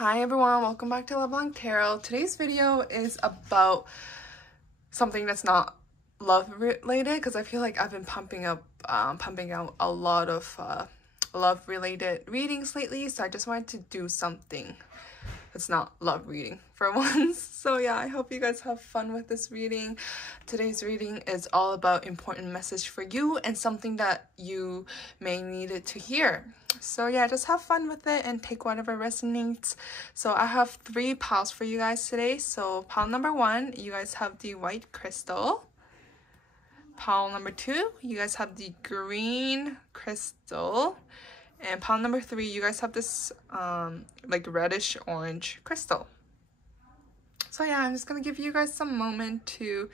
Hi everyone, welcome back to Leblanc Tarot. Today's video is about something that's not love related because I feel like I've been pumping out a lot of love related readings lately, so I just wanted to do something that's not love reading for once. So yeah, I hope you guys have fun with this reading. Today's reading is all about important message for you and something that you may need it to hear. So yeah, just have fun with it and take whatever resonates. So I have 3 piles for you guys today. So pile number 1, you guys have the white crystal. Pile number 2, you guys have the green crystal. And pile number 3, you guys have this like reddish orange crystal. So yeah, I'm just gonna give you guys some moment to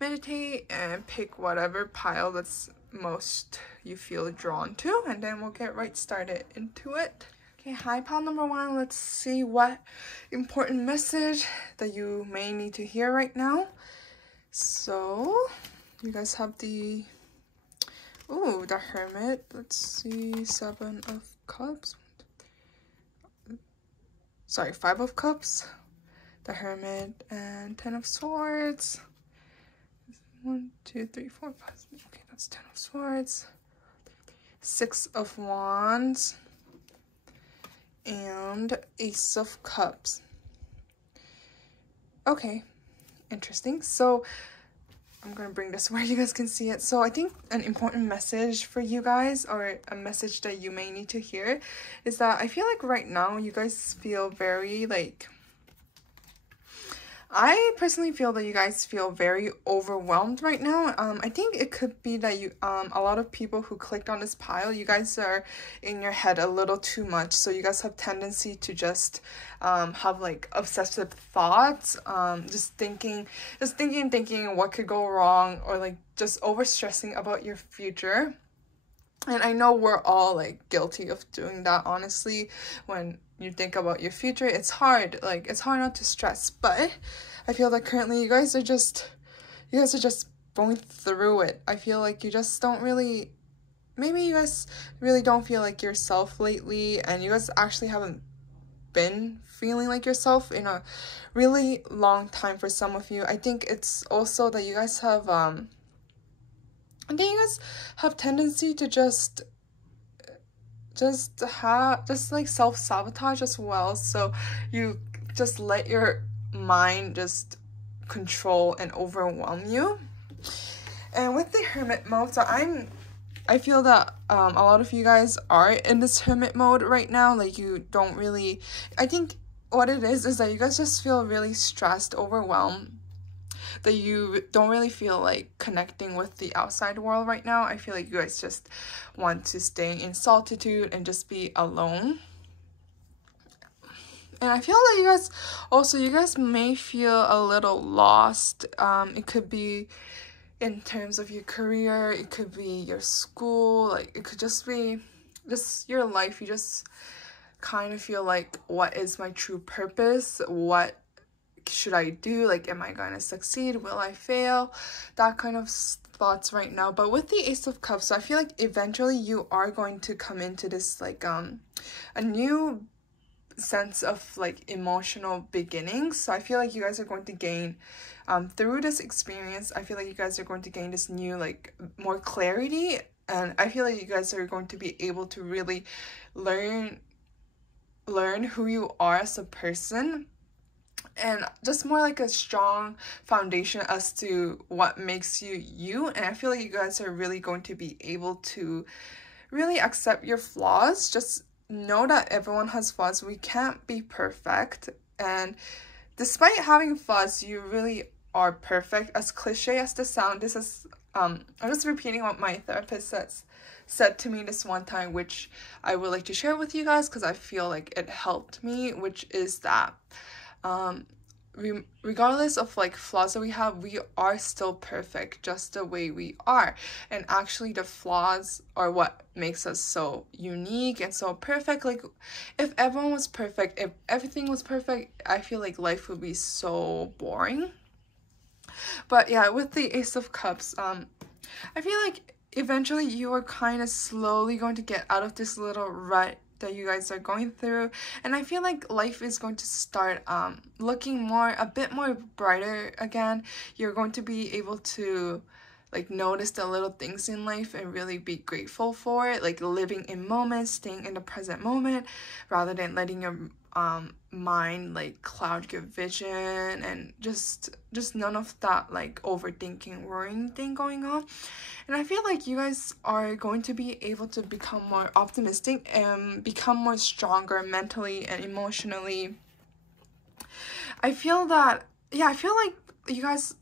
meditate and pick whatever pile that's most you feel drawn to, and then we'll get right started into it. Okay, hi pile number 1. Let's see what important message that you may need to hear right now. So you guys have the the Hermit. Let's see, 7 of Cups. Sorry, 5 of Cups, the Hermit, and 10 of Swords. 1, 2, 3, 4, 5. Okay, that's 10 of Swords. 6 of Wands. And Ace of Cups. Okay, interesting. So I'm gonna bring this where you guys can see it. So I think an important message for you guys, or a message that you may need to hear, is that I feel like right now you guys feel very like, I personally feel that you guys feel very overwhelmed right now. I think it could be that you a lot of people who clicked on this pile, you guys are in your head a little too much, so you guys have tendency to just have like obsessive thoughts, just thinking what could go wrong, or like just over stressing about your future. And I know we're all like guilty of doing that, honestly. When you think about your future, it's hard not to stress. But I feel like currently you guys are just going through it. I feel like you just don't really, maybe you guys really don't feel like yourself lately, and you guys actually haven't been feeling like yourself in a really long time for some of you. I think it's also that you guys have tendency to just like self-sabotage as well. So you just let your mind just control and overwhelm you. And with the Hermit mode, so I feel that a lot of you guys are in this Hermit mode right now. Like, you don't really, I think what it is that you guys just feel really stressed, overwhelmed, that you don't really feel like connecting with the outside world right now. I feel like you guys just want to stay in solitude and just be alone. And I feel that you guys may feel a little lost. It could be in terms of your career, it could be your school, like it could just be just your life. You just kind of feel like, what is my true purpose? What should I do? Like, am I going to succeed? Will I fail? That kind of thoughts right now. But with the Ace of Cups, so I feel like eventually you are going to come into this like a new sense of like emotional beginnings. So I feel like you guys are going to gain through this experience, I feel like you guys are going to gain this new like more clarity, and I feel like you guys are going to be able to really learn who you are as a person, and just more like a strong foundation as to what makes you you. And I feel like you guys are really going to be able to really accept your flaws. Just know that everyone has flaws. We can't be perfect, and despite having flaws, you really are perfect. As cliche as this sound, this is I'm just repeating what my therapist said to me this one time, which I would like to share with you guys because I feel like it helped me, which is that regardless of like flaws that we have, we are still perfect just the way we are. And actually the flaws are what makes us so unique and so perfect. Like, if everyone was perfect, if everything was perfect, I feel like life would be so boring. But yeah, with the Ace of Cups, I feel like eventually you are kind of slowly going to get out of this little rut that you guys are going through, and I feel like life is going to start looking a bit more brighter again. You're going to be able to like notice the little things in life and really be grateful for it, like living in moments, staying in the present moment rather than letting your mind like cloud your vision, and just none of that like overthinking, worrying thing going on. And I feel like you guys are going to be able to become more optimistic and become more stronger mentally and emotionally. I feel like you guys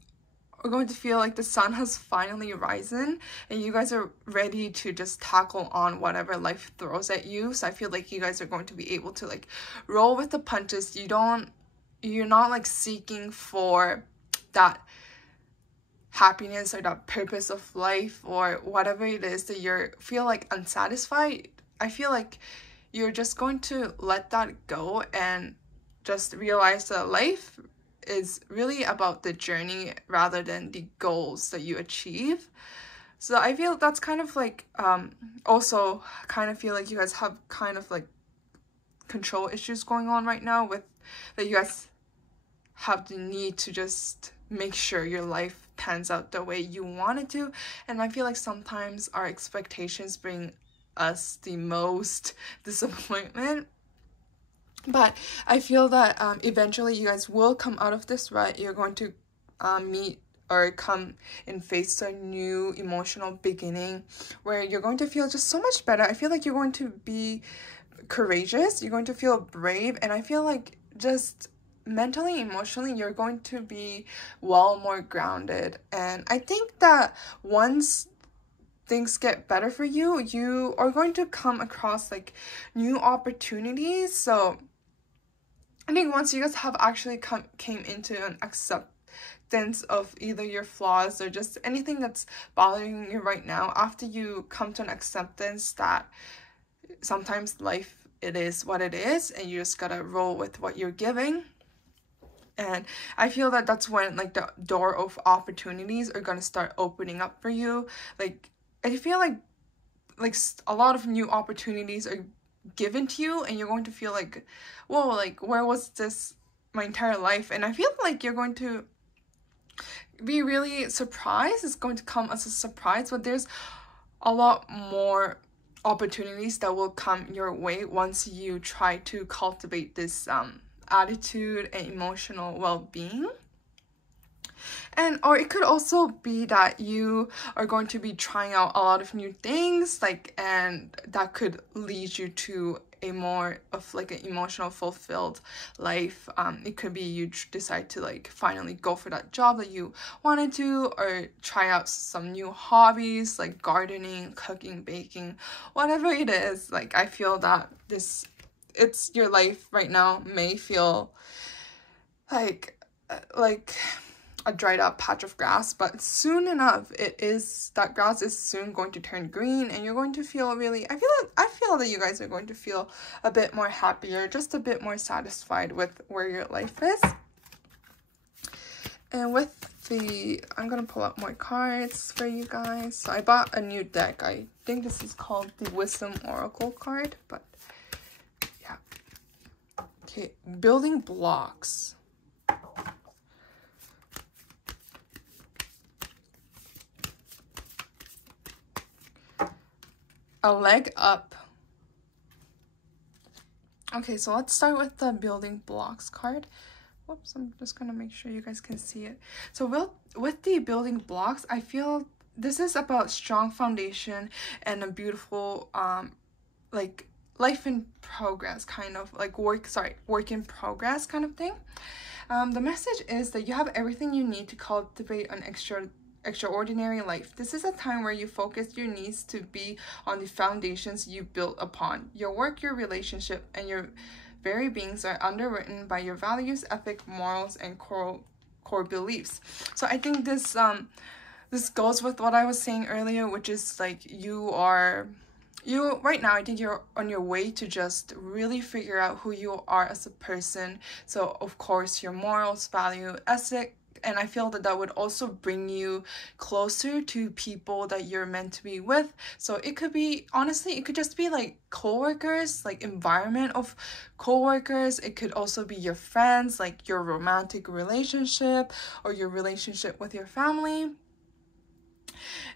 are going to feel like the sun has finally risen and you guys are ready to just tackle on whatever life throws at you. So I feel like you guys are going to be able to like roll with the punches. You're not like seeking for that happiness or that purpose of life or whatever it is that you feel like unsatisfied. I feel like you're just going to let that go and just realize that life is really about the journey rather than the goals that you achieve. So I feel that's kind of like also kind of feel like you guys have kind of like control issues going on right now with that you guys have the need to just make sure your life pans out the way you want it to. And I feel like sometimes our expectations bring us the most disappointment. But I feel that eventually you guys will come out of this rut. You're going to meet or come and face a new emotional beginning where you're going to feel just so much better. I feel like you're going to be courageous. You're going to feel brave. And I feel like just mentally, emotionally, you're going to be more grounded. And I think that once things get better for you, you are going to come across like new opportunities. So I think once you guys have actually came into an acceptance of either your flaws or just anything that's bothering you right now, after you come to an acceptance that sometimes life, it is what it is and you just gotta roll with what you're giving. And I feel that that's when like the door of opportunities are gonna start opening up for you. Like I feel like a lot of new opportunities are given to you and you're going to feel like, whoa, like where was this my entire life? And I feel like you're going to be really surprised. It's going to come as a surprise, but there's a lot more opportunities that will come your way once you try to cultivate this attitude and emotional well-being. And or it could also be that you are going to be trying out a lot of new things, like, and that could lead you to a more of like an emotional fulfilled life. It could be you decide to like finally go for that job that you wanted to, or try out some new hobbies like gardening, cooking, baking, whatever it is. Like I feel that it's your life right now may feel like a dried up patch of grass, but soon enough that grass is soon going to turn green and you're going to feel really, I feel that you guys are going to feel a bit more happier, just a bit more satisfied with where your life is. And with I'm gonna pull up more cards for you guys. So I bought a new deck. I think this is called the Wisdom Oracle card, but yeah. Okay, building blocks. A leg up. Okay, so let's start with the building blocks card. Whoops, I'm just gonna make sure you guys can see it. So with the building blocks, I feel this is about strong foundation and a beautiful like life in progress, kind of like work in progress kind of thing. The message is that you have everything you need to cultivate an extraordinary life. This is a time where you focus your needs to be on the foundations you built upon. Your work, your relationship, and your very beings are underwritten by your values, ethic, morals, and core beliefs. So I think this goes with what I was saying earlier, which is like you right now, I think you're on your way to just really figure out who you are as a person. So of course your morals, value, And I feel that that would also bring you closer to people that you're meant to be with. So it could be, honestly, it could just be like coworkers, like environment of coworkers. It could also be your friends, like your romantic relationship or your relationship with your family.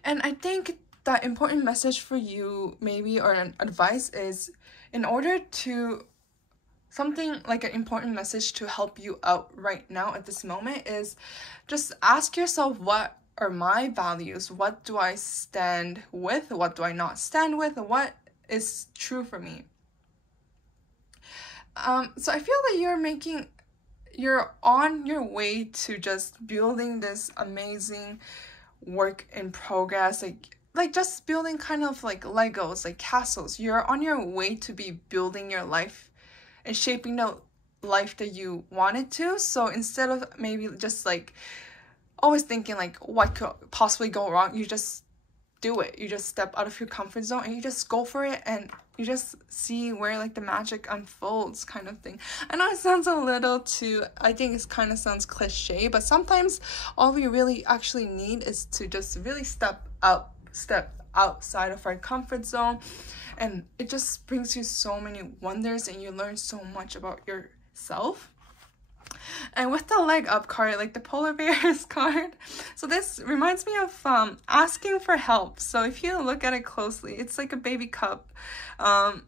And I think that important message for you, maybe, or an advice is, in order to, something like an important message to help you out right now at this moment is just ask yourself, what are my values? What do I stand with? What do I not stand with? What is true for me? So I feel that you're on your way to just building this amazing work in progress, like just building kind of like Legos, like castles. You're on your way to be building your life and shaping the life that you wanted to. So instead of maybe just like always thinking like what could possibly go wrong, you just do it. You just step out of your comfort zone and you just go for it, and you just see where like the magic unfolds, kind of thing. I know it sounds a little too, I think it kind of sounds cliche, but sometimes all we really actually need is to just really step outside of our comfort zone, and it just brings you so many wonders, and you learn so much about yourself. And with the leg up card, like the polar bears card, so this reminds me of asking for help. So if you look at it closely, it's like a baby cub.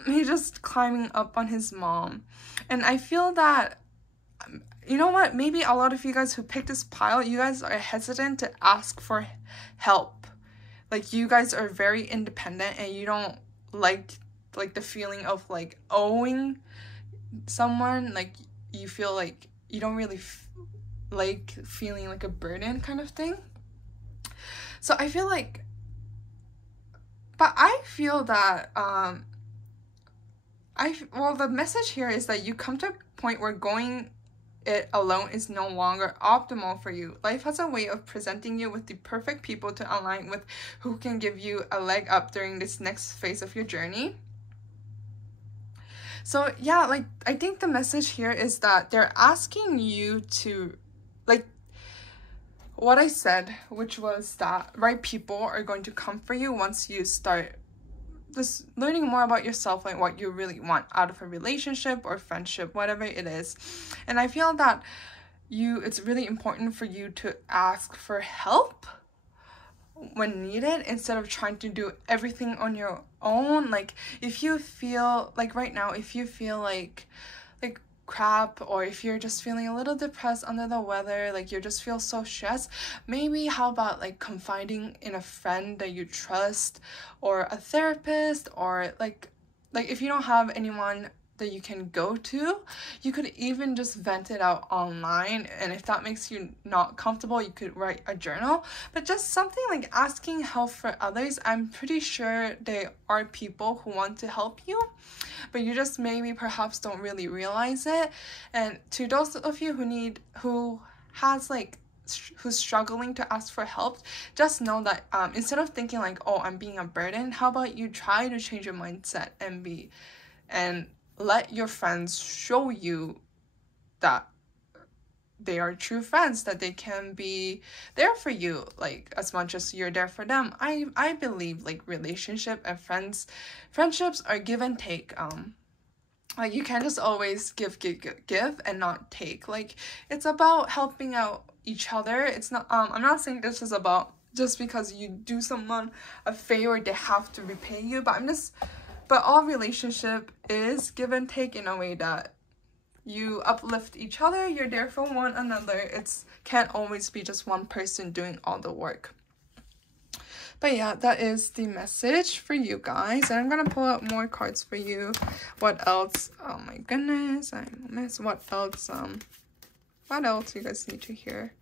He's just climbing up on his mom. And I feel that, you know what, maybe a lot of you guys who picked this pile, you guys are hesitant to ask for help. Like, you guys are very independent, and you don't like the feeling of like owing someone. Like, you feel like you don't really like feeling like a burden, kind of thing. So I feel like, but I feel that well, the message here is that you come to a point where going it alone is no longer optimal for you. Life has a way of presenting you with the perfect people to align with, who can give you a leg up during this next phase of your journey. So yeah, like, I think the message here is that they're asking you to, like what I said, which was that right people are going to come for you once you start just learning more about yourself, like what you really want out of a relationship or friendship, whatever it is. And I feel that it's really important for you to ask for help when needed, instead of trying to do everything on your own. Like, if you feel like right now, if you feel like crap, or if you're just feeling a little depressed, under the weather, like you just feel so stressed, maybe how about like confiding in a friend that you trust, or a therapist, or like if you don't have anyone that you can go to, you could even just vent it out online. And if that makes you not comfortable, you could write a journal. But just something like asking help for others, I'm pretty sure there are people who want to help you, but you just maybe perhaps don't really realize it. And to those of you who's struggling to ask for help, just know that instead of thinking like, oh, I'm being a burden, how about you try to change your mindset and let your friends show you that they are true friends, that they can be there for you like as much as you're there for them. I believe like relationship and friendships are give and take. Like, you can't just always give and not take. Like, it's about helping out each other. It's not I'm not saying this is about just because you do someone a favor they have to repay you, but all relationship is give and take in a way that you uplift each other, you're there for one another. It can't always be just one person doing all the work. But yeah, that is the message for you guys. And I'm gonna pull out more cards for you. What else? Oh my goodness, I'm a mess. What else you guys need to hear?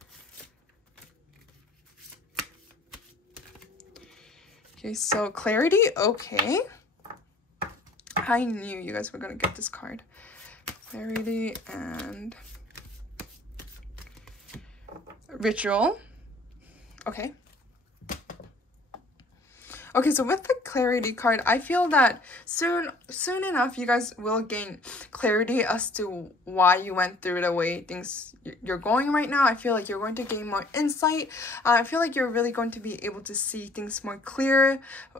Okay, so clarity, okay. I knew you guys were gonna get this card. Clarity and ritual. Okay. Okay, so with the clarity card, I feel that soon enough, you guys will gain clarity as to why you went through the way things you're going right now. I feel like you're going to gain more insight. I feel like you're really going to be able to see things more clear.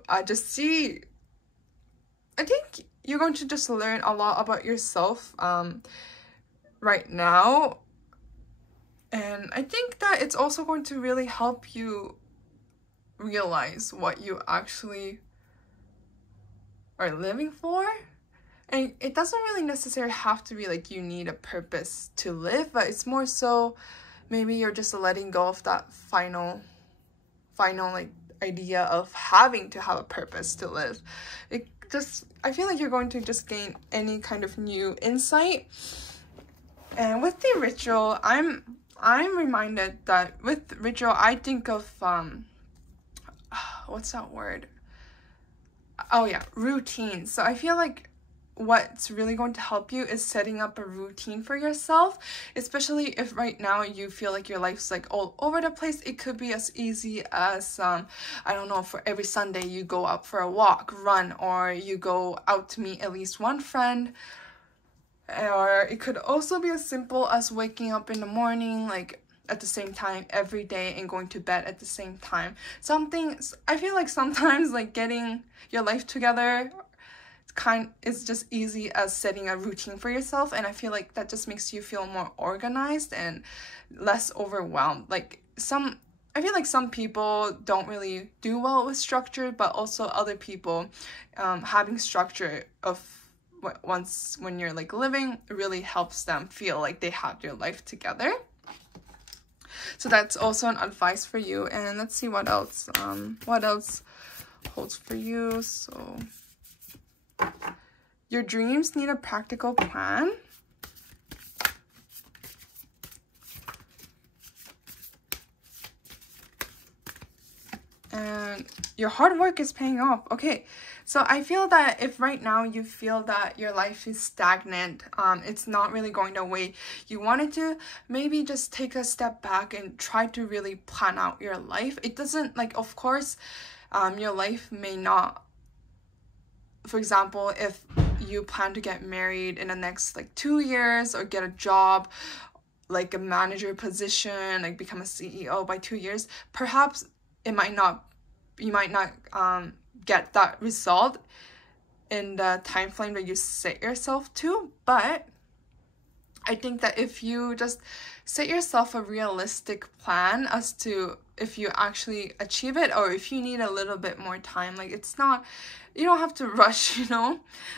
I think you're going to just learn a lot about yourself right now. And I think that it's also going to really help you realize what you actually are living for. And it doesn't really necessarily have to be like you need a purpose to live, but it's more so maybe you're just letting go of that final like idea of having to have a purpose to live. I feel like you're going to just gain any kind of new insight. And with the ritual, I'm reminded that with ritual, I think of what's that word? Oh yeah, routine. So I feel like what's really going to help you is setting up a routine for yourself, especially if right now you feel like your life's like all over the place. It could be as easy as I don't know, for every Sunday you go out for a walk, run, or you go out to meet at least one friend. Or it could also be as simple as waking up in the morning like at the same time every day and going to bed at the same time. I feel like sometimes like getting your life together is just easy as setting a routine for yourself, and I feel like that just makes you feel more organized and less overwhelmed. I feel like some people don't really do well with structure, but also other people having structure of when you're like living really helps them feel like they have their life together. So that's also an advice for you. And let's see what else holds for you. So your dreams need a practical plan. And your hard work is paying off. Okay, so I feel that if right now you feel that your life is stagnant, it's not really going the way you wanted to, maybe just take a step back and try to really plan out your life. It doesn't, like, of course, your life may not, for example, if you plan to get married in the next like 2 years or get a job, like a manager position, like become a CEO by 2 years, perhaps you might not get that result in the time frame that you set yourself to. But I think that if you just set yourself a realistic plan as to if you actually achieve it, or if you need a little bit more time, like you don't have to rush,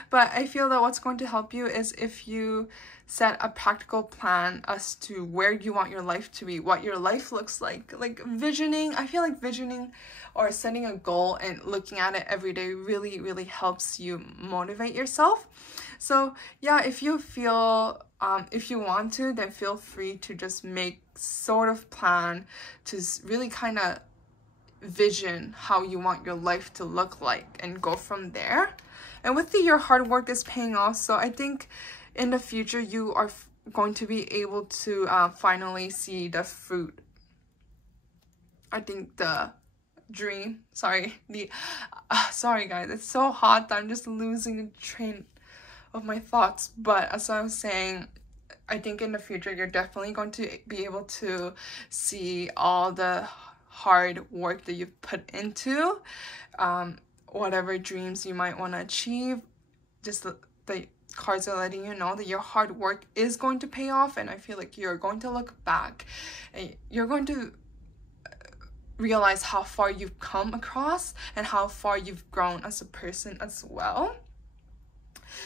but I feel that what's going to help you is if you set a practical plan as to where you want your life to be, what your life looks like visioning. I feel like visioning or setting a goal and looking at it every day really, really helps you motivate yourself. So yeah, if you feel, if you want to, then feel free to just make sort of plan to really kind of vision how you want your life to look like and go from there. And with your hard work is paying off, so I think in the future you are going to be able to finally see the fruit. I think the dream, sorry guys, it's so hot that I'm just losing the train of my thoughts. But as I was saying, I think in the future you're definitely going to be able to see all the hard work that you've put into whatever dreams you might want to achieve. Just the cards are letting you know that your hard work is going to pay off, and I feel like you're going to look back and you're going to realize how far you've come across and how far you've grown as a person as well.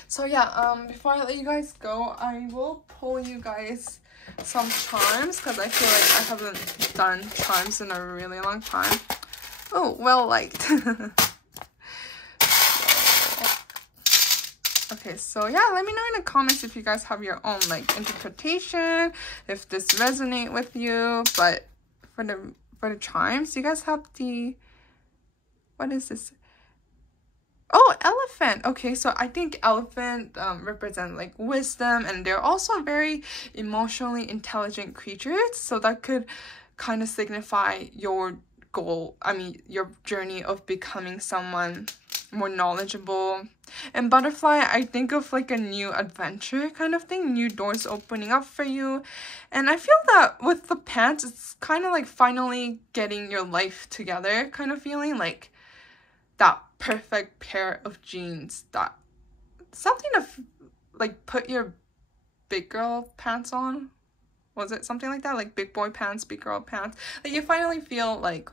So yeah, before I let you guys go, I will pull you guys some charms because I feel like I haven't done charms in a really long time. Oh, well liked. Okay, so yeah, let me know in the comments if you guys have your own like interpretation, if this resonate with you. But for the charms, you guys have the, what is this? Oh, elephant. Okay, so I think elephant represent like wisdom, and they're also very emotionally intelligent creatures, so that could kind of signify your goal, your journey of becoming someone more knowledgeable. And butterfly, I think of like a new adventure kind of thing, new doors opening up for you. And I feel that with the pants, it's kind of like finally getting your life together kind of feeling, like that perfect pair of jeans, that something to like put your big girl pants on. Was it something like that? Like big boy pants, big girl pants. Like you finally feel like,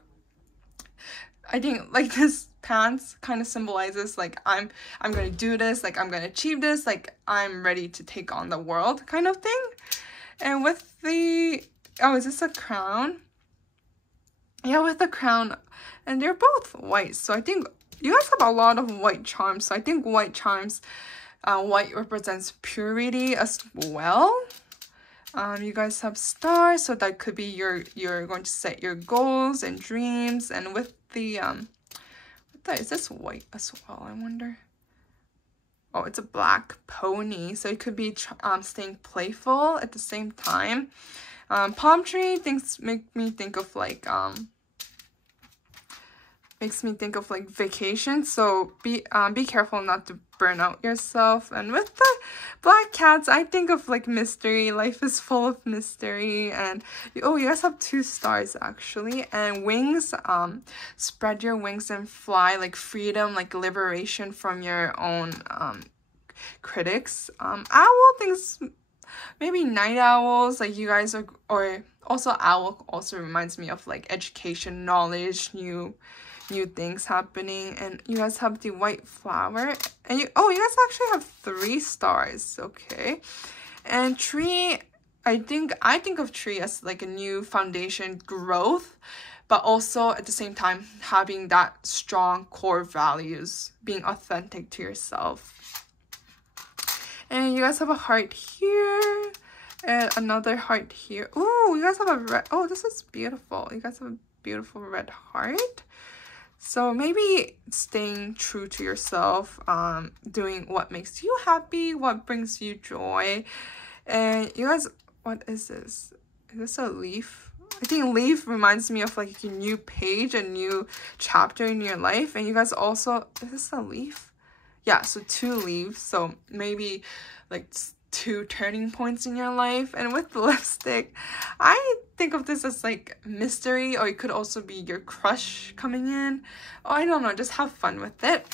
I think like this pants kind of symbolizes like I'm gonna do this, like I'm gonna achieve this, like I'm ready to take on the world kind of thing. And with the, oh, is this a crown? Yeah, with the crown, and they're both white, so I think you guys have a lot of white charms. So I think white charms, white represents purity as well. You guys have stars, so that could be you're going to set your goals and dreams. And with the is this white as well, I wonder? Oh, it's a black pony, so it could be staying playful at the same time. Palm tree make me think of like makes me think of like vacation, so be careful not to burn out yourself. And with the black cats, I think of like mystery. Life is full of mystery. And oh, you guys have 2 stars actually. And wings, spread your wings and fly, like freedom, like liberation from your own critics. Owl things, maybe night owls, like you guys are, or also owl also reminds me of like education, knowledge, new things happening. And you guys have the white flower, and you guys actually have 3 stars. Okay. And tree, I think of tree as like a new foundation, growth, but also at the same time having that strong core values, being authentic to yourself. And you guys have a heart here and another heart here. Oh, you guys have a red, oh, this is beautiful. You guys have a beautiful red heart. So maybe staying true to yourself, doing what makes you happy, what brings you joy. And you guys, what is this? Is this a leaf? I think leaf reminds me of like a new page, a new chapter in your life. And you guys also, is this a leaf? Yeah, so 2 leaves. So maybe like 2 turning points in your life. And with the lipstick, I think of this as like mystery, or it could also be your crush coming in. Oh, I don't know, just have fun with it.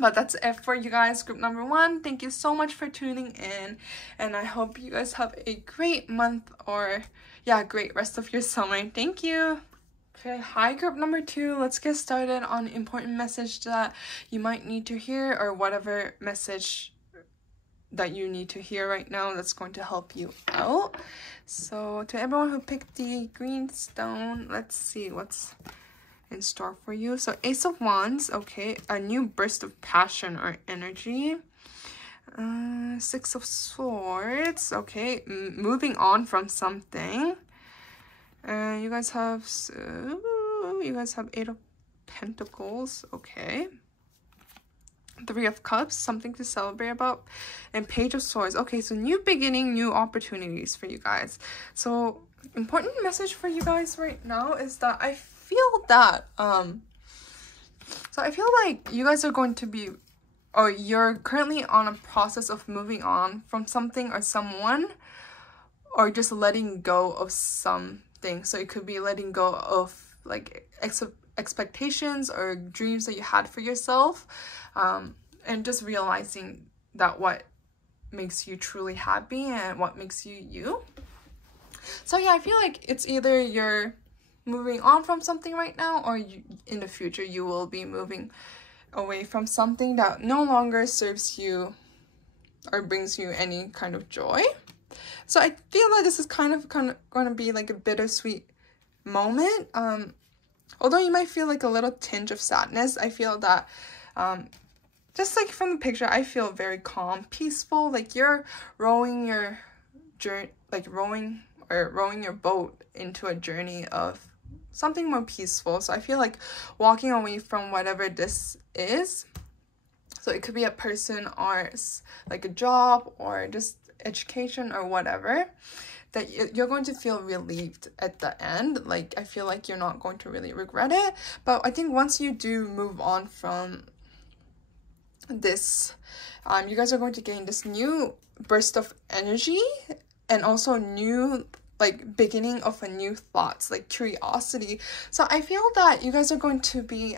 But that's it for you guys, group number 1. Thank you so much for tuning in, and I hope you guys have a great month, or yeah, great rest of your summer. Thank you. Okay, hi group number 2. Let's get started on important message that you might need to hear, or whatever message that you need to hear right now that's going to help you out. So to everyone who picked the green stone, let's see what's in store for you. So Ace of Wands, okay, a new burst of passion or energy. 6 of Swords, okay, moving on from something. You guys have 8 of Pentacles, okay. 3 of Cups, something to celebrate about. And Page of Swords. Okay, so new beginning, new opportunities for you guys. So important message for you guys right now is that I feel that so I feel like you guys are going to be, or you're currently on a process of moving on from something or someone, or just letting go of something. So it could be letting go of like expectations or dreams that you had for yourself, and just realizing that what makes you truly happy and what makes you you. So yeah, I feel like it's either you're moving on from something right now, or in the future you will be moving away from something that no longer serves you or brings you any kind of joy. So I feel like this is kind of going to be like a bittersweet moment. Although you might feel like a little tinge of sadness, I feel that just like from the picture, I feel very calm, peaceful, like you're rowing your journey, like rowing your boat into a journey of something more peaceful. So I feel like walking away from whatever this is. So it could be a person, or like a job, or just education, or whatever. that you're going to feel relieved at the end. Like, I feel like you're not going to really regret it. But I think once you do move on from this, you guys are going to gain this new burst of energy, and also new, like, beginning of a new thoughts, like curiosity. So I feel that you guys are going to be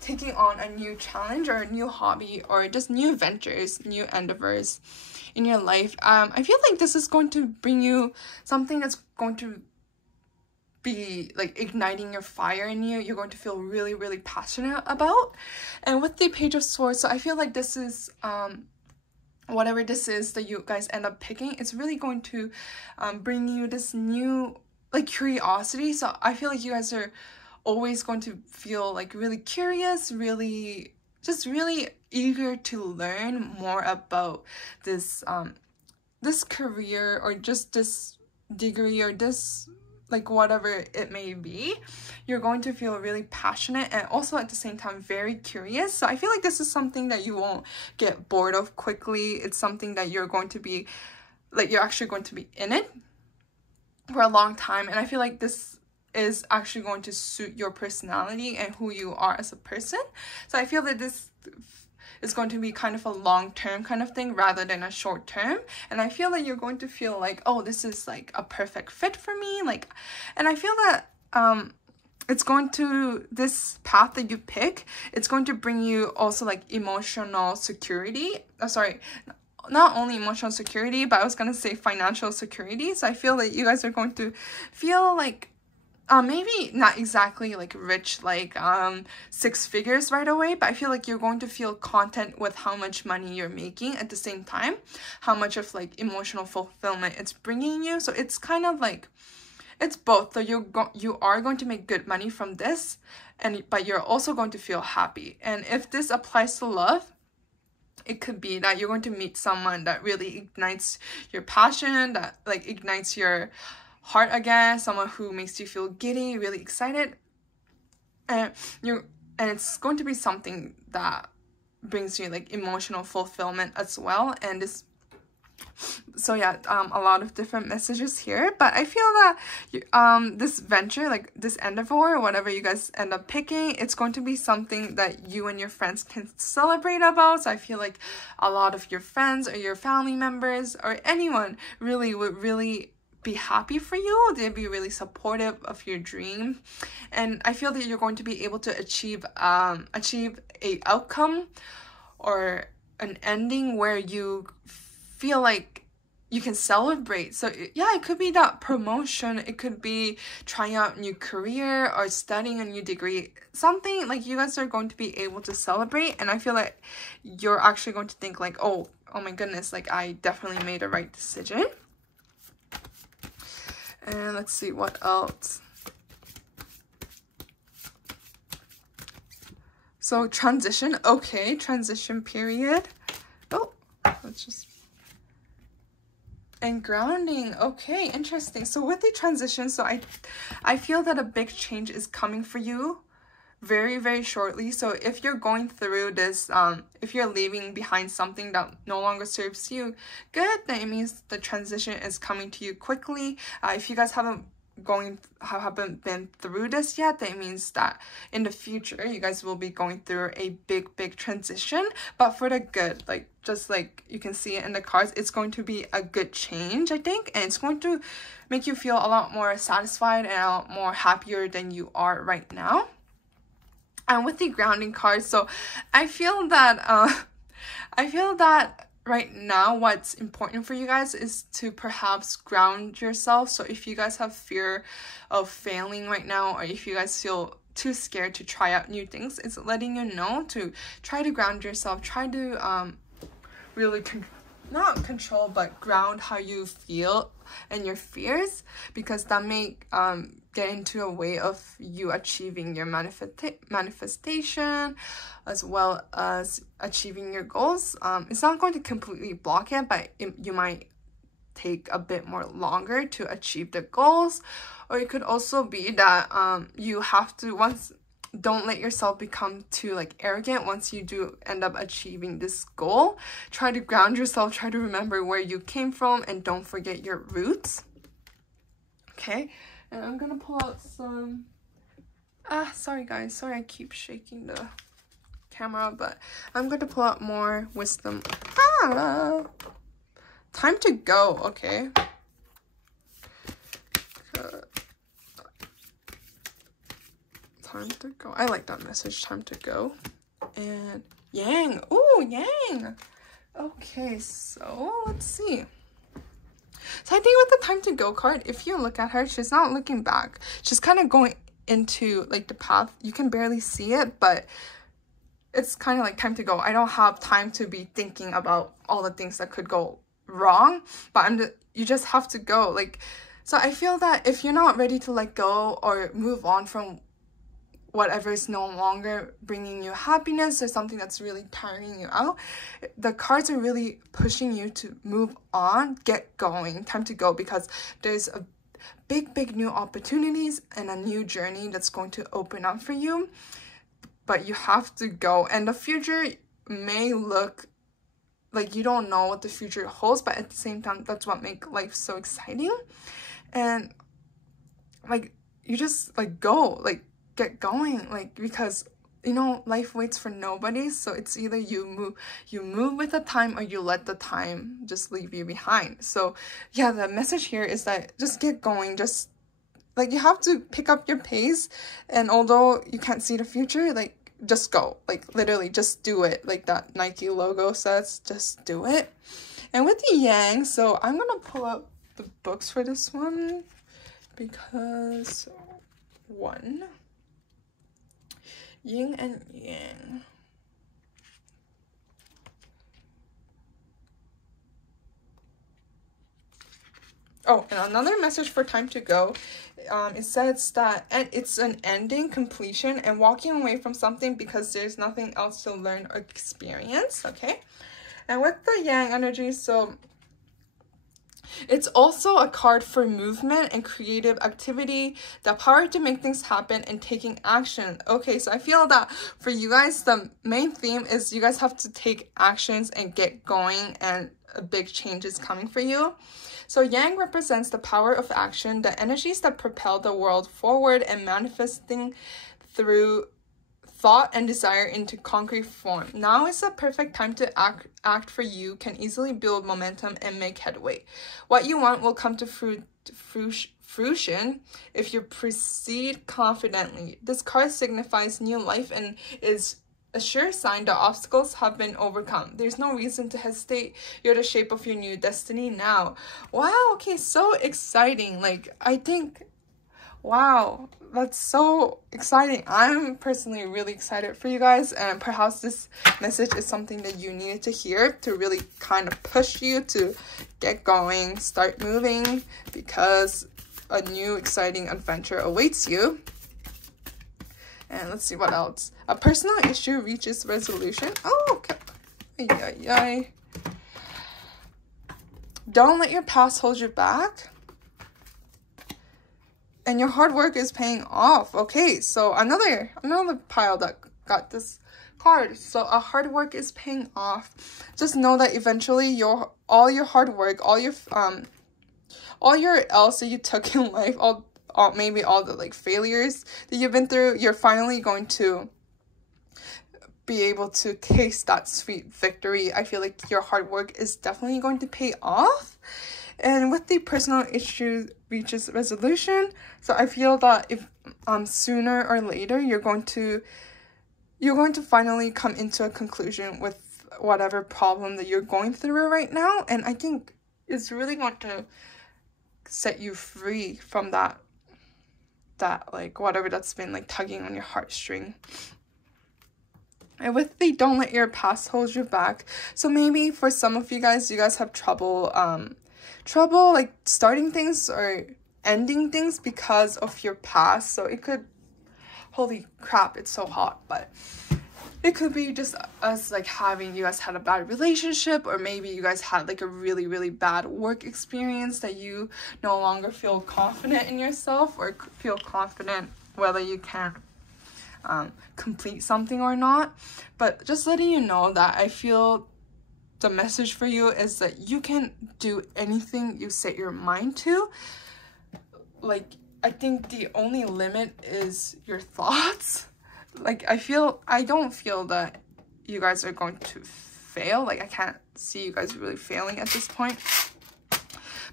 taking on a new challenge or a new hobby or just new ventures, new endeavors in your life. I feel like this is going to bring you something that's going to be like igniting your fire in you. You're going to feel really, really passionate about. And with the Page of Swords, so I feel like this is whatever this is that you guys end up picking, it's really going to bring you this new, like, curiosity. So I feel like you guys are always going to feel like really curious, really eager to learn more about this this career, or just this degree, or this, like, whatever it may be. You're going to feel really passionate and also at the same time very curious. So I feel like this is something that you won't get bored of quickly. It's something that you're going to be, like, you're actually going to be in it for a long time. And I feel like this is actually going to suit your personality and who you are as a person. So I feel that this is going to be kind of a long-term kind of thing rather than a short-term. And I feel that you're going to feel like, oh, this is like a perfect fit for me. Like, and I feel that it's going to, this path that you pick, it's going to bring you also like emotional security. Sorry, not only emotional security, but I was gonna say financial security. So I feel that you guys are going to feel like maybe not exactly like rich, like 6 figures right away, but I feel like you're going to feel content with how much money you're making at the same time, how much of like emotional fulfillment it's bringing you. So it's kind of like, it's both. So you are going to make good money from this, but you're also going to feel happy. And if this applies to love, it could be that you're going to meet someone that really ignites your passion, that like ignites your heart again, someone who makes you feel giddy, really excited, and it's going to be something that brings you like emotional fulfillment as well. And this, so yeah, a lot of different messages here, but I feel that this venture, like this endeavor, or whatever you guys end up picking, it's going to be something that you and your friends can celebrate about. So I feel like a lot of your friends or your family members or anyone really would really be happy for you. They'd be really supportive of your dream, and I feel that you're going to be able to achieve a outcome or an ending where you feel like you can celebrate. So yeah, it could be that promotion, it could be trying out a new career or studying a new degree, something like you guys are going to be able to celebrate. And I feel like you're actually going to think like, oh my goodness, like I definitely made the right decision. And let's see what else. So transition, okay, transition period. Oh, let's just, and grounding, okay, interesting. So with the transition, so I feel that a big change is coming for you very, very shortly. So if you're going through this, if you're leaving behind something that no longer serves you good, then it means the transition is coming to you quickly. If you guys haven't been through this yet, that means that in the future you guys will be going through a big transition, but for the good. Like, just like you can see it in the cards, it's going to be a good change, I think, and it's going to make you feel a lot more satisfied and a lot more happier than you are right now. And with the grounding card, so I feel that right now what's important for you guys is to perhaps ground yourself. So if you guys have fear of failing right now, or if you guys feel too scared to try out new things, it's letting you know to try to ground yourself, try to really not control, but ground how you feel and your fears, because that may get into a way of you achieving your manifestation as well as achieving your goals. It's not going to completely block it, but you might take a bit more longer to achieve the goals. Or it could also be that you have to, don't let yourself become too like arrogant once you do end up achieving this goal. Try to ground yourself, try to remember where you came from, and don't forget your roots. okay? And I'm gonna pull out some, sorry guys, sorry I keep shaking the camera, but I'm going to pull out more wisdom. Time to go, okay? Time to go. I like that message, time to go. And Yang. Ooh, Yang. Okay, so let's see. So I think with the time to go card, if you look at her, she's not looking back. She's kind of going into like the path. You can barely see it, but it's kind of like time to go. I don't have time to be thinking about all the things that could go wrong, but you just have to go. Like, so I feel that if you're not ready to let go or move on from whatever is no longer bringing you happiness or something that's really tiring you out, the cards are really pushing you to move on, get going, time to go, because there's a big new opportunities and a new journey that's going to open up for you, but you have to go. And the future may look like you don't know what the future holds, but at the same time, that's what makes life so exciting. And like, you just like go, like get going, like, because you know life waits for nobody. So it's either you move with the time, or you let the time just leave you behind. So yeah, the message here is that just get going. Just like, you have to pick up your pace, and although you can't see the future, like just go, like literally just do it, like that Nike logo says, just do it. And with the Yang, so I'm gonna pull out the books for this one, because one, Yin and Yang. Oh, and another message for time to go. It says that it's an ending, completion, and walking away from something because there's nothing else to learn or experience, okay? And with the Yang energy, so it's also a card for movement and creative activity, the power to make things happen and taking action. Okay, so I feel that for you guys, the main theme is you guys have to take actions and get going, and a big change is coming for you. So Yang represents the power of action, the energies that propel the world forward and manifesting through thought and desire into concrete form. Now is the perfect time to act for you, can easily build momentum and make headway. What you want will come to fruition if you proceed confidently. This card signifies new life and is a sure sign that obstacles have been overcome. There's no reason to hesitate. You're the shape of your new destiny now. Wow, okay, so exciting. Like, I think, wow, that's so exciting. I'm personally really excited for you guys, and perhaps this message is something that you needed to hear to really kind of push you to get going, start moving, because a new exciting adventure awaits you. And let's see what else. A personal issue reaches resolution. Oh, okay. Don't let your past hold you back. And your hard work is paying off. Okay, so another pile that got this card. So a hard work is paying off. Just know that eventually all your hard work, all your L's that you took in life, maybe all the like failures that you've been through, you're finally going to be able to taste that sweet victory. I feel like your hard work is definitely going to pay off. And with the personal issue reaches resolution, so I feel that if sooner or later you're going to finally come into a conclusion with whatever problem that you're going through right now, and I think it's really going to set you free from that like whatever that's been like tugging on your heartstring. And with the don't let your past hold you back, so maybe for some of you guys have trouble like starting things or ending things because of your past. So it could, holy crap, it's so hot, but it could be just us like you guys had a bad relationship, or maybe you guys had like a really bad work experience that you no longer feel confident in yourself, or feel confident whether you can complete something or not. But just letting you know that I feel the message for you is that you can do anything you set your mind to. like, I think the only limit is your thoughts. Like, I don't feel that you guys are going to fail. Like, I can't see you guys really failing at this point.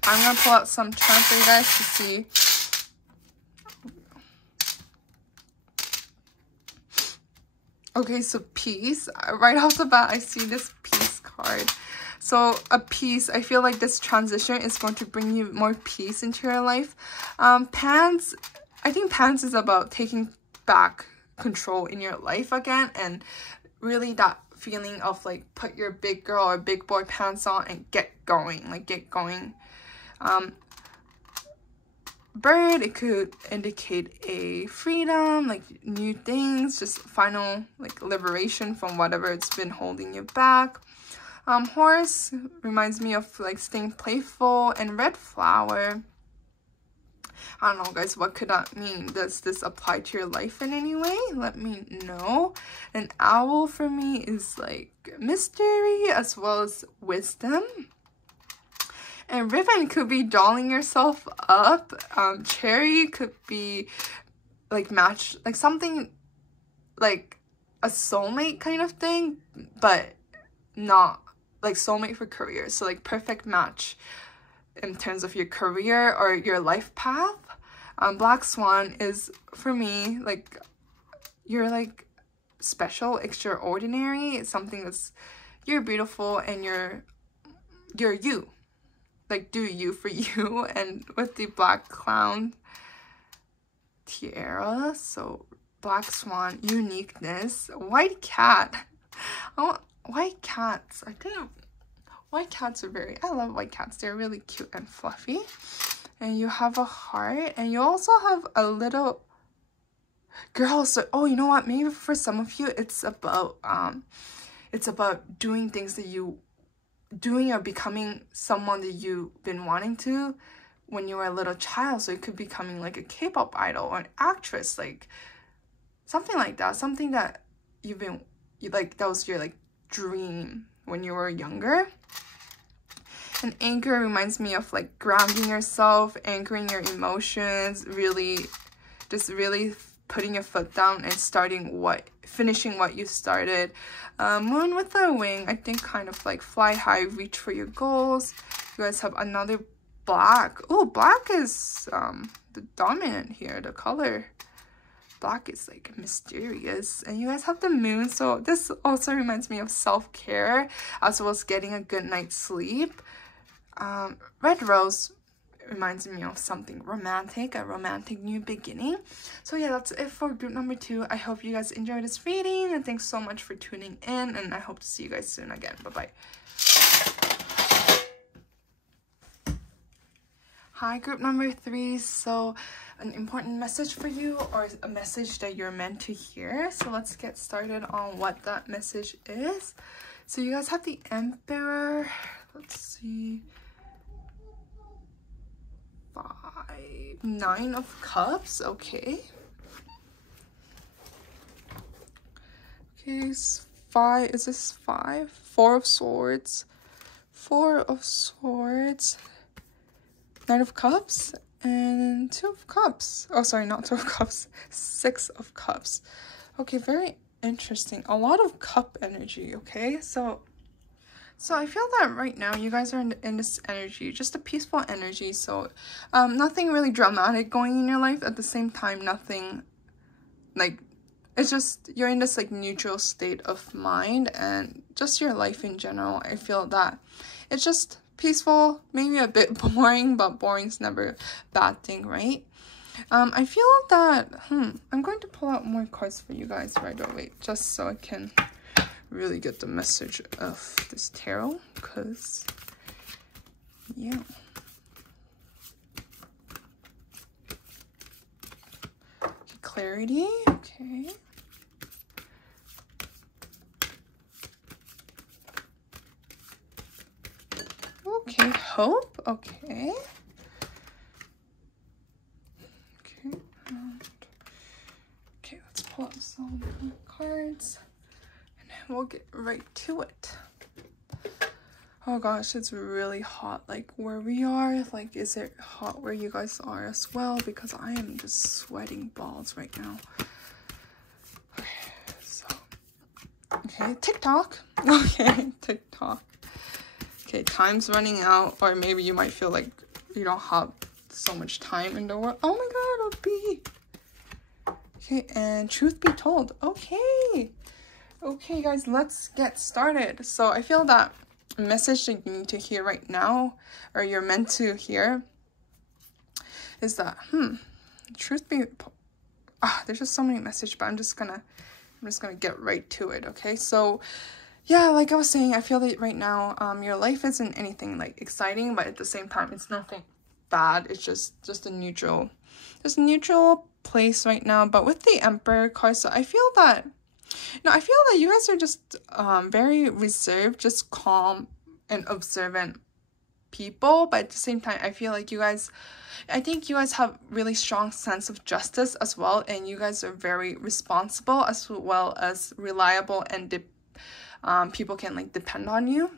I'm gonna pull out some charms for you guys to see. Okay, so peace. Right off the bat, I see this peace card. So a peace, I feel like this transition is going to bring you more peace into your life. Pants, I think pants is about taking back control in your life again, and really that feeling of like put your big girl or big boy pants on and get going, like get going. Bird, it could indicate a freedom, like new things, just final like liberation from whatever it's been holding you back. Horse reminds me of like staying playful, and red flower, I don't know guys, what could that mean? Does this apply to your life in any way? Let me know. An owl for me is like mystery as well as wisdom. And ribbon could be dolling yourself up. Cherry could be like match, like something like a soulmate kind of thing, but not like soulmate for career. So like perfect match in terms of your career or your life path. Black swan is for me like you're like special, extraordinary. It's something that's, you're beautiful and you're you. Like do you for you. And with the black clown tiara, so black swan, uniqueness. White cat. Oh, white cats, I think white cats are very, I love white cats. They're really cute and fluffy. And you have a heart, and you also have a little girl. So oh, you know what, maybe for some of you it's about doing things that you doing or becoming someone that you've been wanting to when you were a little child. So it could be becoming like a K-pop idol or an actress, like something like that, something that you've been like, that was your like dream when you were younger. An anchor reminds me of like grounding yourself, anchoring your emotions, really just really putting your foot down and finishing what you started. Moon with a wing, I think kind of like fly high, reach for your goals. You guys have another black. Oh, black is the dominant here, the color. Black is like mysterious. And you guys have the moon, so this also reminds me of self-care as well as getting a good night's sleep. Red rose reminds me of something romantic, a romantic new beginning. So yeah, that's it for group number 2. I hope you guys enjoyed this reading, and thanks so much for tuning in, and I hope to see you guys soon again. Bye-bye. Hi, group number 3. So an important message for you, or a message that you're meant to hear. So let's get started on what that message is. So you guys have the Emperor. Let's see. 9 of Cups. Okay. Okay, 5. Is this 5? 4 of Swords. 4 of Swords. 9 of Cups. And 2 of Cups. Oh, sorry, not 2 of Cups. 6 of Cups. Okay, very interesting. A lot of cup energy, okay? So I feel that right now you guys are in this energy, just a peaceful energy. So nothing really dramatic going in your life. At the same time, nothing like, it's just you're in this like neutral state of mind, and just your life in general. I feel that it's just peaceful, maybe a bit boring, but boring's never a bad thing, right? I feel that I'm going to pull out more cards for you guys right away, just so I can really get the message of this tarot, because yeah. Okay, clarity. Okay. Okay, hope. Okay. Okay. Okay, let's pull out some cards. We'll get right to it. Oh gosh, it's really hot like where we are. Like, is it hot where you guys are as well? Because I am just sweating balls right now. Okay, so okay, TikTok. Okay, TikTok. Okay, time's running out, or maybe you might feel like you don't have so much time in the world. Oh my god, OB. Okay, and truth be told. Okay, guys, let's get started. So I feel that message that you need to hear right now, or you're meant to hear, is that truth be there's just so many messages, but I'm just gonna get right to it. Okay, so yeah, like I was saying, I feel that right now your life isn't anything like exciting, but at the same time it's nothing bad. It's just a neutral place right now. But with the Emperor card, so I feel that you guys are just very reserved, just calm and observant people. But at the same time, I feel like I think you guys have really strong sense of justice as well. And you guys are very responsible as well as reliable, and people can like depend on you.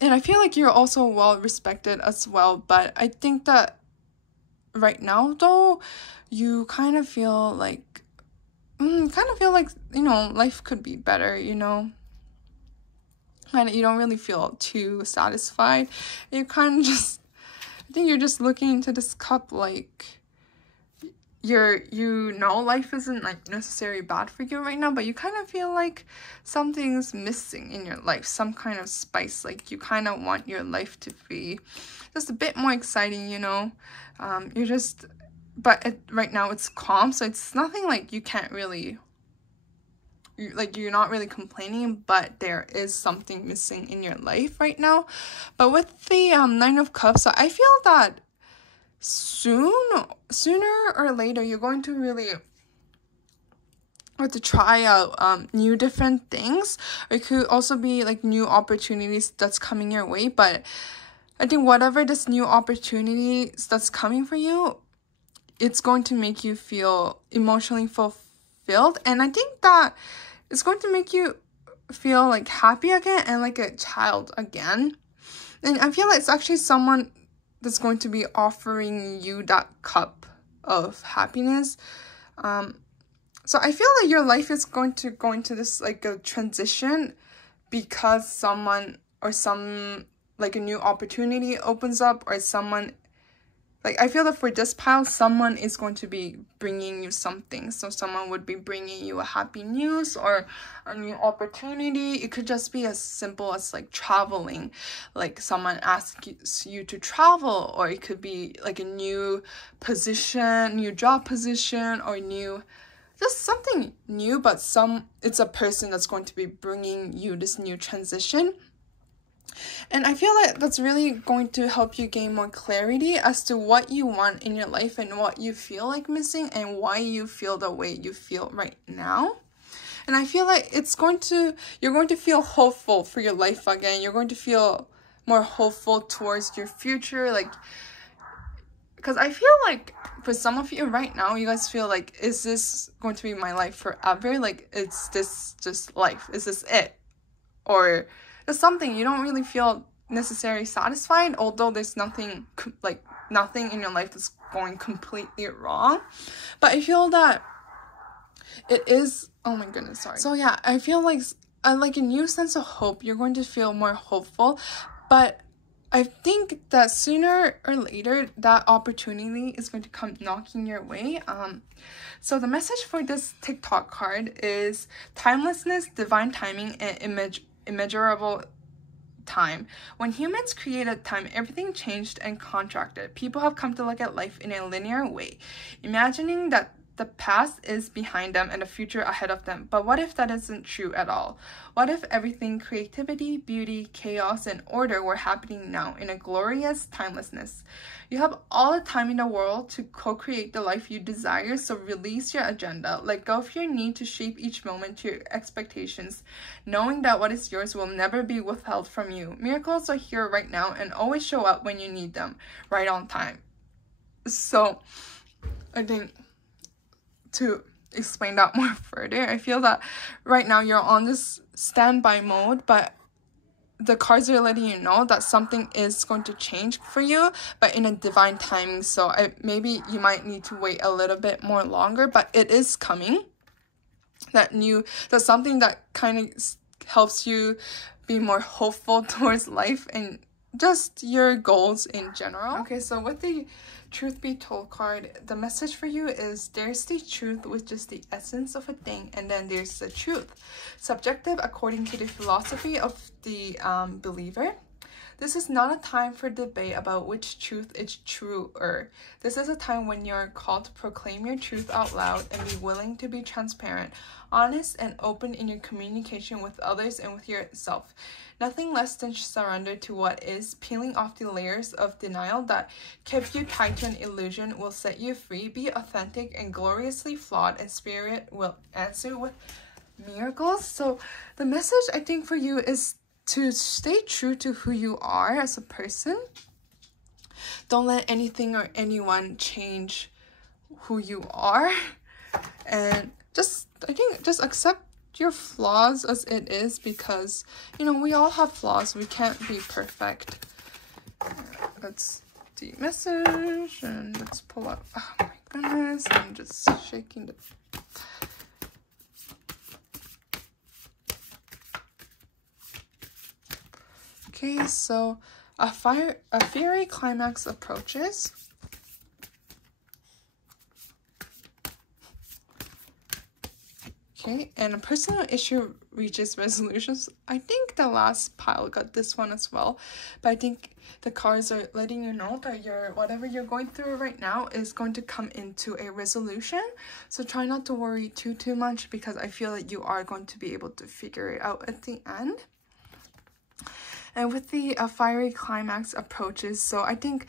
And I feel like you're also well respected as well. But I think that right now though, you kind of feel like, you know, life could be better, you know, and you don't really feel too satisfied. You kind of just, I think you're just looking into this cup like you know life isn't like necessarily bad for you right now, but you kind of feel like something's missing in your life, some kind of spice. Like you kind of want your life to be just a bit more exciting, you know. Right now it's calm, so it's nothing like you can't really, you're not really complaining, but there is something missing in your life right now. But with the Nine of Cups, so I feel that sooner or later you're going to really have to try out new different things, or it could also be like new opportunities that's coming your way. But I think whatever this new opportunity that's coming for you, it's going to make you feel emotionally fulfilled, and I think that it's going to make you feel like happy again and like a child again. And I feel like it's actually someone that's going to be offering you that cup of happiness. So I feel like your life is going to go into this like a transition, because someone or some like a new opportunity opens up, or someone, like I feel that for this pile, someone is going to be bringing you something. So someone would be bringing you a happy news or a new opportunity. It could just be as simple as like traveling, like someone asks you to travel, or it could be like a new position, new job position, or just something new, but it's a person that's going to be bringing you this new transition. And I feel like that's really going to help you gain more clarity as to what you want in your life and what you feel like missing and why you feel the way you feel right now. And I feel like you're going to feel hopeful for your life again. You're going to feel more hopeful towards your future. Like, because I feel like for some of you right now, you guys feel like, is this going to be my life forever? Like, is this just life? Is this it? Or there's something you don't really feel necessarily satisfied, although there's nothing in your life that's going completely wrong. But I feel that it is, oh my goodness, sorry. So yeah, I feel like a new sense of hope. You're going to feel more hopeful, but I think that sooner or later that opportunity is going to come knocking your way. So the message for this TikTok card is timelessness, divine timing, and immeasurable time. When humans created time, everything changed and contracted. People have come to look at life in a linear way, imagining that the past is behind them and the future ahead of them. But what if that isn't true at all? What if everything, creativity, beauty, chaos, and order were happening now in a glorious timelessness? You have all the time in the world to co-create the life you desire, so release your agenda. Let go of your need to shape each moment to your expectations, knowing that what is yours will never be withheld from you. Miracles are here right now and always show up when you need them, right on time. So, I think to explain that more further, I feel that right now you're on this standby mode, but the cards are letting you know that something is going to change for you, but in a divine timing. So maybe you might need to wait a little bit more longer, but it is coming. That's something that kind of helps you be more hopeful towards life and just your goals in general. Okay, so with the Truth Be Told card, the message for you is there's the truth, which is the essence of a thing, and then there's the truth, subjective according to the philosophy of the believer. This is not a time for debate about which truth is truer. This is a time when you're called to proclaim your truth out loud and be willing to be transparent, honest, and open in your communication with others and with yourself. Nothing less than surrender to what is, peeling off the layers of denial that kept you tied to an illusion will set you free. Be authentic and gloriously flawed, and spirit will answer with miracles. So the message I think for you is to stay true to who you are as a person. Don't let anything or anyone change who you are. And I think just accept your flaws as it is, because, you know, we all have flaws. We can't be perfect. That's the message. And let's pull up. Oh my goodness. I'm just shaking the... Okay, so a fiery climax approaches. Okay, and a personal issue reaches resolutions. I think the last pile got this one as well, but I think the cards are letting you know that whatever you're going through right now is going to come into a resolution. So try not to worry too much, because I feel that you are going to be able to figure it out at the end. And with the fiery climax approaches, so I think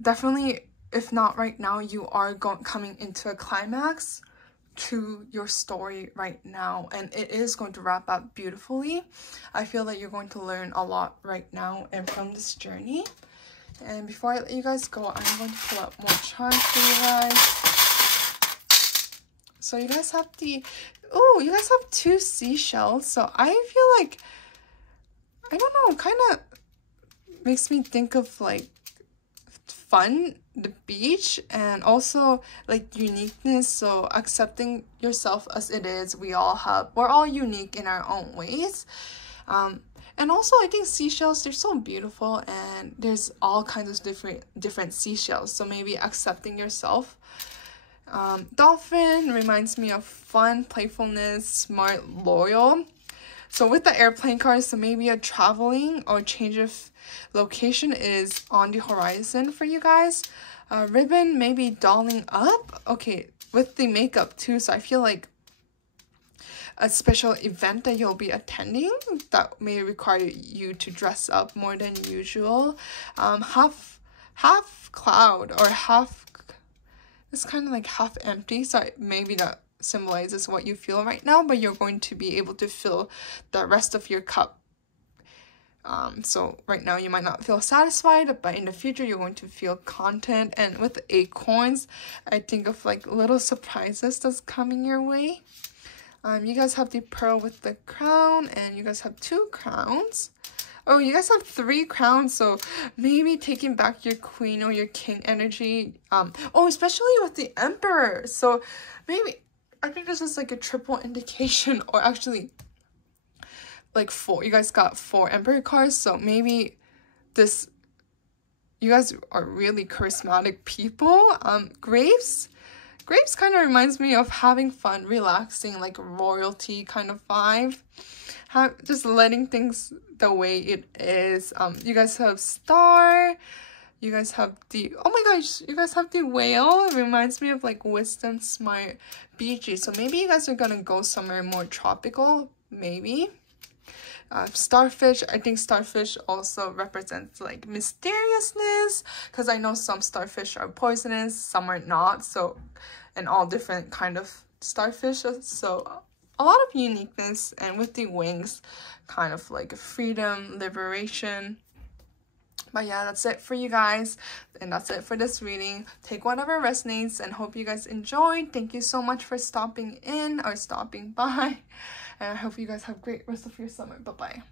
definitely, if not right now, you are coming into a climax to your story right now, and it is going to wrap up beautifully. I feel that you're going to learn a lot right now and from this journey. And before I let you guys go, I'm going to pull up more charms for you guys. So you guys have you guys have 2 seashells. So I feel like, I don't know, kind of makes me think of like fun, the beach, and also like uniqueness. So accepting yourself as it is. We're all unique in our own ways. And also I think seashells, they're so beautiful, and there's all kinds of different seashells. So maybe accepting yourself. Dolphin reminds me of fun, playfulness, smart, loyal. So with the airplane cards, so maybe a traveling or change of location is on the horizon for you guys. Ribbon, maybe dolling up. Okay, with the makeup too. So I feel like a special event that you'll be attending that may require you to dress up more than usual. Half cloud, or it's kind of like half empty. So maybe that symbolizes what you feel right now, but you're going to be able to fill the rest of your cup. So right now you might not feel satisfied, but in the future you're going to feel content. And with the acorns, I think of like little surprises that's coming your way. You guys have the pearl with the crown, and you guys have 2 crowns. Oh, you guys have 3 crowns, so maybe taking back your queen or your king energy. Especially with the emperor. So maybe, I think this is like a triple indication, or actually like 4. You guys got 4 emperor cards, so maybe you guys are really charismatic people. Graves kind of reminds me of having fun, relaxing, like royalty kind of vibe. Just letting things the way it is. You guys have star. You guys have oh my gosh, you guys have the whale. It reminds me of like wisdom, smart, beachy. So maybe you guys are gonna go somewhere more tropical, maybe. Starfish, I think starfish also represents like mysteriousness, because I know some starfish are poisonous, some are not. So, and all different kind of starfish. So a lot of uniqueness, and with the wings, kind of like freedom, liberation. But yeah, that's it for you guys, and that's it for this reading. Take whatever resonates, and hope you guys enjoyed. Thank you so much for stopping in or stopping by, and I hope you guys have a great rest of your summer. Bye bye.